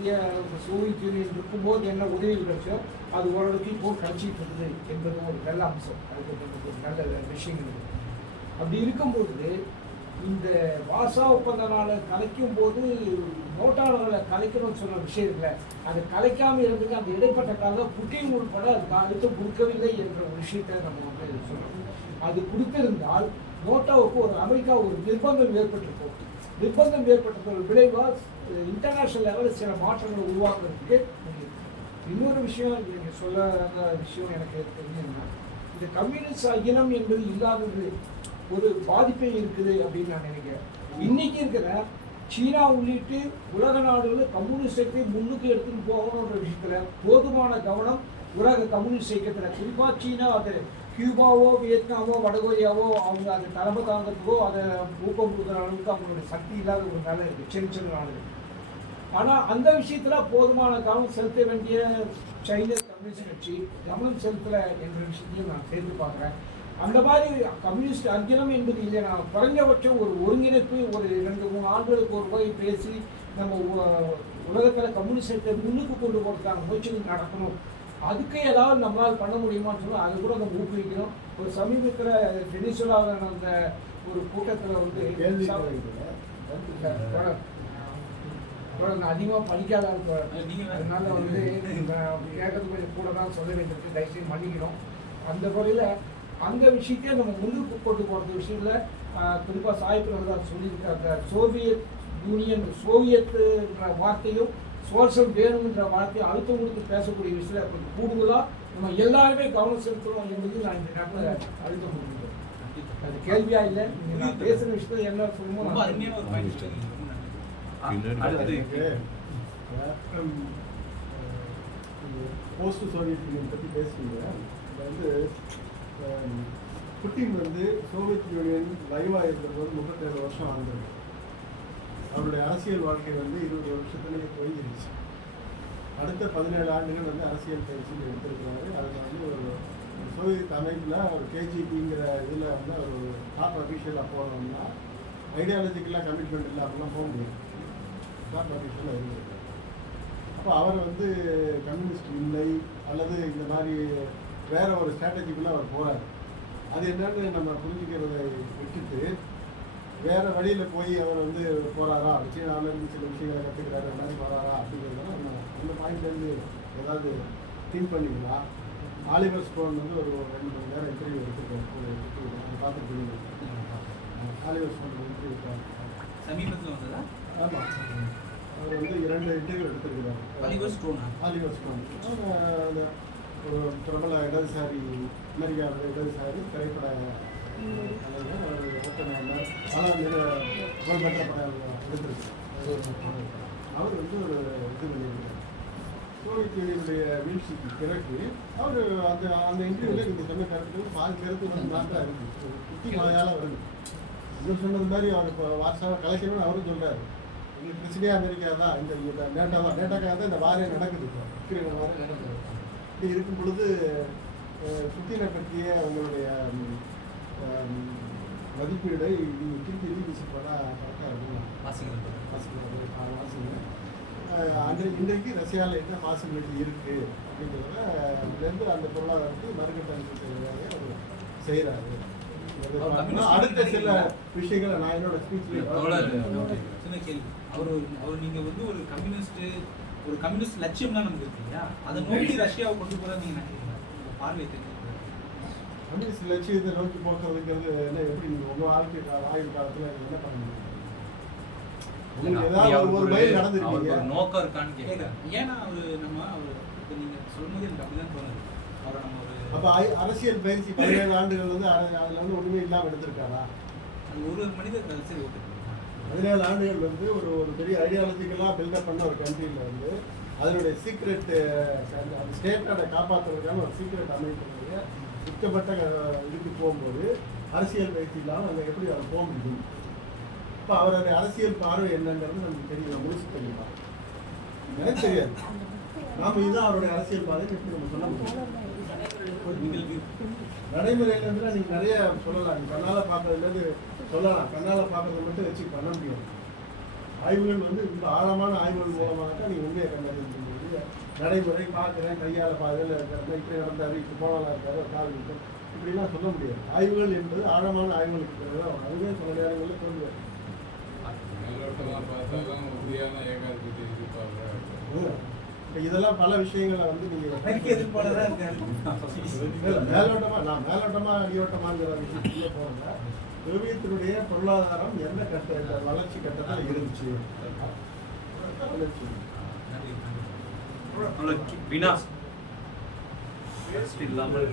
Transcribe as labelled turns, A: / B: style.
A: பெரிய Soviet union இருக்கும்போது என்ன உதவி கிடைச்சோ அது ஓரளவுக்கு இப்போ கிடைச்சிட்டு இருக்குது என்பது ஒரு நல்ல அம்சம். அது ஒரு நல்ல விஷயங்கள் இருக்குது அப்படி இருக்கும்பொழுது இந்த வாசா ஒப்பந்தனால் கலைக்கும் போது நோட்டாளர்களை கலைக்கணும்னு சொன்ன விஷயம் இருக்குல்ல அது கலைக்காமல் இருந்தது அந்த இடைப்பட்ட காலம் புட்டின் உட்பட அதுக்கு அழுத்தம் கொடுக்கவில்லை என்ற ஒரு விஷயத்தை நம்ம வந்து சொல்லணும். அது கொடுத்திருந்தால் நோட்டாவுக்கு ஒரு அமெரிக்கா ஒரு நிர்பந்தம் ஏற்பட்டிருக்கும். நிர்பந்தம் ஏற்பட்டதோட விளைவாக இன்டர்நேஷ்னல் லெவலில் சில மாற்றங்களை உருவாக்குறதுக்கு முடியும் இன்னொரு விஷயம் நீங்கள் சொல்லாத விஷயம் எனக்கு தெரிஞ்சதுன்னா இந்த கம்யூனிஸ்ட் இனம் என்பது இல்லாதது ஒரு பாதிப்பே இருக்குது அப்படின்னு நான் நினைக்கிறேன். இன்னைக்கு இருக்கிற சீனா உள்ளிட்டு உலக நாடுகளில் கம்யூனிஸ்டத்தை முன்னுக்கு எடுத்துன்னு போகணுன்ற விஷயத்துல போதுமான கவனம் உலக கம்யூனிஸ்ட் இயக்கத்தில் குறிப்பாக சீனா அது. கியூபாவோ வியட்நாமோ வடகொரியாவோ அவங்க அதை தலைமை தாங்கிறதுக்கோ அதை ஊக்கம் கொடுக்குற அளவுக்கு அவங்களுடைய சக்தி இல்லாத ஒரு நிலை இருக்குது சின்ன சின்ன நாடுகள். ஆனால் அந்த விஷயத்தில் போதுமான கவனம் செலுத்த வேண்டிய சைன கம்யூனிஸ்ட் கட்சி கவனம் செலுத்தலை என்ற விஷயத்தையும் நான் சேர்த்து பார்க்குறேன். அந்த மாதிரி கம்யூனிஸ்ட் அர்ஜனம் என்பது நான் குறைஞ்சபட்சம் ஒரு ஒருங்கிணைப்பு ஒரு ரெண்டு மூணு ஆண்டுகளுக்கு ஒரு போய் பேசி நம்ம உலகத்தில் கம்யூனிஸ்டத்தை முன்னுக்கு கொண்டு போகிறதுக்கான முயற்சிகள் நடக்கணும். அதுக்கு ஏதாவது நம்மளால் பண்ண முடியுமான்னு சொல்லி அதை கூட நம்ம ஊக்குவிக்கணும் ஒரு சமீபத்தில் வெனிசுலாவில் நடந்த ஒரு கூட்டத்தில் வந்து நான் அதிகமாக படிக்காத ஆள் தொடர்.
B: நீங்க-
A: அதனால வந்து நான் கேட்கறது கொஞ்சம் கூட தான் சொல்ல வேண்டியிருக்கு தயவுசெய்து மன்னிக்கணும் அந்த வகையில் அந்த விஷயத்தையே நம்ம முன்னுக்கு கொண்டு போகிறது விஷயத்தில் குறிப்பாக சாய்ப்பு தான் சொல்லியிருக்காங்க சோவியத் யூனியன் சோவியத்துன்ற வார்த்தையும் சோர்சல் வேணுன்ற வார்த்தையை அழுத்தம் கொடுத்து பேசக்கூடிய விஷயத்தில் கொஞ்சம் கூடுதலாக நம்ம எல்லாருமே கவனம் செலுத்தணும் என்பது நான் இந்த நேரத்தில் அழுத்தம் கொடுக்குறேன். அது கேள்வியா இல்லை? நீங்க நான் பேசுகிற விஷயத்தில் என்ன சொல்லணுமோ
C: போஸ்ட் சோவியத் யூனியன் பற்றி பேசுறீங்க. இதுல வந்து புட்டின் வந்து சோவியத் யூனியன் லைவாக இருந்தபோது முப்பத்தேழு வருஷம் ஆண்டது அவருடைய அரசியல் வாழ்க்கை வந்து இருபது வருஷத்துலேயே போயிருச்சு அடுத்த பதினேழு ஆண்டுகள் வந்து அரசியல் பயிற்சி எடுத்திருக்கிறாரு. அதில் வந்து ஒரு சோவியத் அமைப்பில் ஒரு கேஜிபிங்கிற இதில் வந்து அவர் ஒரு டாப் அஃபீஷியலாக போனோம்னா ஐடியாலஜிக்கலாக கமிட்மெண்ட் இல்லாமலாம் போக முடியும் டாப் அஃபீஷியலாக இருந்திருக்கு அப்போ அவர் வந்து கம்யூனிஸ்ட் இல்லை அல்லது இந்த மாதிரி வேற ஒரு ஸ்ட்ராட்டஜிக்குள்ளே அவர் போகிறார் அது என்னன்னு நம்ம புரிஞ்சுக்கிறதை விட்டுட்டு வேற வழியில போய் அவர் வந்து போறாரா? சீனால இருந்து சில விஷயங்களை கத்துக்கிறாரு அந்த மாதிரி போறாரா அப்படிங்கிறத நம்ம அந்த பாயிண்ட்ல இருந்து ஏதாவது திங்க் பண்ணிக்கலாம் ஆலிவர் ஸ்டோன் வந்து ஒரு ரெண்டு மணி நேரம் இன்டர்வியூ எடுத்துருக்காரு. பார்த்துருக்கீங்க ஆலிவர் ஸ்டோன் இன்டர்வியூ
B: சமீபத்தில் வந்ததா?
C: ஆமா. அவர் வந்து இரண்டு இன்டர்வியூ எடுத்திருக்கிறார்.
B: ஆலிவர் ஸ்டோனா?
C: Oliver Stone. ஒரு பிரபல இடதுசாரி அமெரிக்காவில் இடதுசாரி திரைப்பட கலைஞர். அவர் ஓப்பனர் பல மிக புகழ்பெற்ற படம் அவர் வந்து ஒரு இது பண்ணியிருக்கிறார் சோவியத் யூனியனுடைய வீழ்ச்சிக்கு பிறகு அவர் அந்த அந்த இன்டர்வியூல இந்த சொன்ன கருத்துக்கள் பாதி கருத்து வந்து நாட்டாக இருக்குது குட்டி மழையால் வருது இவர் சொன்னது மாதிரி அவர் இப்போ வாட்ஸ்அப் கலைக்கணும்னு அவரும் சொல்றாரு. எங்களுக்கு பிரச்சனையே அமெரிக்கா தான் இந்த டேட்டா தான். டேட்டாக்காக தான் இந்த வாரே நடக்குது இப்போ. உக்ரைன் வாரே நடக்குது. இப்படி இருக்கும் பொழுது அஹ், பற்றிய அவங்களுடைய மதிப்பீடை நீங்கள் திருப்பி ரீவிசிட் பண்ணால் கரெக்டாக இருக்கும்.
B: வாசிக்கிறது
C: வாசிக்கிறது வாசிங்க அன்றைக்கு இன்றைக்கு ரஷ்யாவில் என்ன பாசிபிலிட்டி இருக்கு அப்படிங்கிறத அதுலேருந்து அந்த பொருளாதாரத்துக்கு மறுகட்டமைப்பு செய்வதாக அவர் செய்கிறாரு அடுத்த சில விஷயங்களை நான் என்னோட ஸ்பீச்ல
B: சின்ன கேள்வி. அவர் அவர் நீங்க வந்து ஒரு கம்யூனிஸ்ட் ஒரு கம்யூனிஸ்ட் லட்சியம்லாம் நமக்கு இருக்கு இல்லையா அதை நோக்கி ரஷ்யாவை கொண்டு போறத நீங்க நினைக்கிறீங்க பார்வை தெரிஞ்சுக்கிறது
C: கம்யூனிஸ்ட் லட்சியத்தை நோக்கி போக்குறதுங்கிறது என்ன எப்படி நீங்க உங்க வாழ்க்கை ஆயுள் காலத்துல என்ன பண்ண முடியும்?
D: நோக்கம் இருக்கான்னு கேட்கிறேன்
B: ஏன்னா அவர் நம்ம அவர் இப்போ நீங்க சொல்லும்போது எனக்கு அப்படிதான் தோணுது. அவரை நம்ம ஒரு
C: அப்ப அரசியல் பயிற்சி பதினேழு ஆண்டுகள் வந்து அத- அதுல வந்து ஒண்ணுமே இல்லாம எடுத்திருக்காரா?
B: அது ஒரு ஒரு மனிதர் அது சரி ஓகே
C: பதினேழு ஆண்டுகள் வந்து ஒரு ஒரு பெரிய ஐடியாலஜிக்கலாக பில்டப் பண்ண ஒரு கண்ட்ரியில் வந்து அதனுடைய சீக்ரெட் அந்த ஸ்டேட்டோட காப்பாற்றுறதுக்கான ஒரு சீக்ரெட் அமைப்புடைய சுத்தப்பட்ட அஹ், இதுக்கு போகும்போது அரசியல் பயிற்சி இல்லாமல் அங்கே எப்படி அவர் போக முடியும்? இப்போ அவருடைய அரசியல் பார்வை என்னங்கிறது நமக்கு தெரியும் முழுசு தெரியுமா? எனக்கு தெரியாது. நாம இதுதான் அவருடைய அரசியல் பாதை எப்படி நம்ம சொல்ல முடியும்?
B: நீங்கள் view.
C: நடைமுறையில இருந்து நீங்க நிறைய சொல்லலாம். கண்ணால பார்க்கறதுல இருந்து சொல்லலாம். கண்ணால பார்க்கறத மட்டும் வச்சு பண்ண முடியாது. ஆய்வுகள் வந்து ரொம்ப ஆழமான ஆய்வுகள் மூலமாக தான் நீங்கள் உண்மையை கண்டறிய முடியுது நடைமுறை பார்க்குறேன் கையால் பாதையில் இருக்கிறது இப்படி நடந்தாரு இப்போ போனாலும் இருக்காரு கால் இருக்கும் இப்படிலாம் சொல்ல முடியாது. ஆய்வுகள் என்பது ஆழமான ஆய்வுகளுக்கு பிறகு. அதுவே சில நேரங்களில் இப்ப இதெல்லாம் பல விஷயங்களை வந்து
B: எனக்கு எதிர்பார்த்ததா
C: இல்ல,
B: இருக்காரு.
C: மேலோட்டமா நான் மேலோட்டமா அடியோட்டமாங்கிற விஷயத்துல போறேன். ஓவியத்தினுடைய பொருளாதாரம் எந்த கட்ட வளர்ச்சி கட்டத்தில் இருந்துச்சு? வளர்ச்சி.
D: வினாஸ் இல்லாமல்.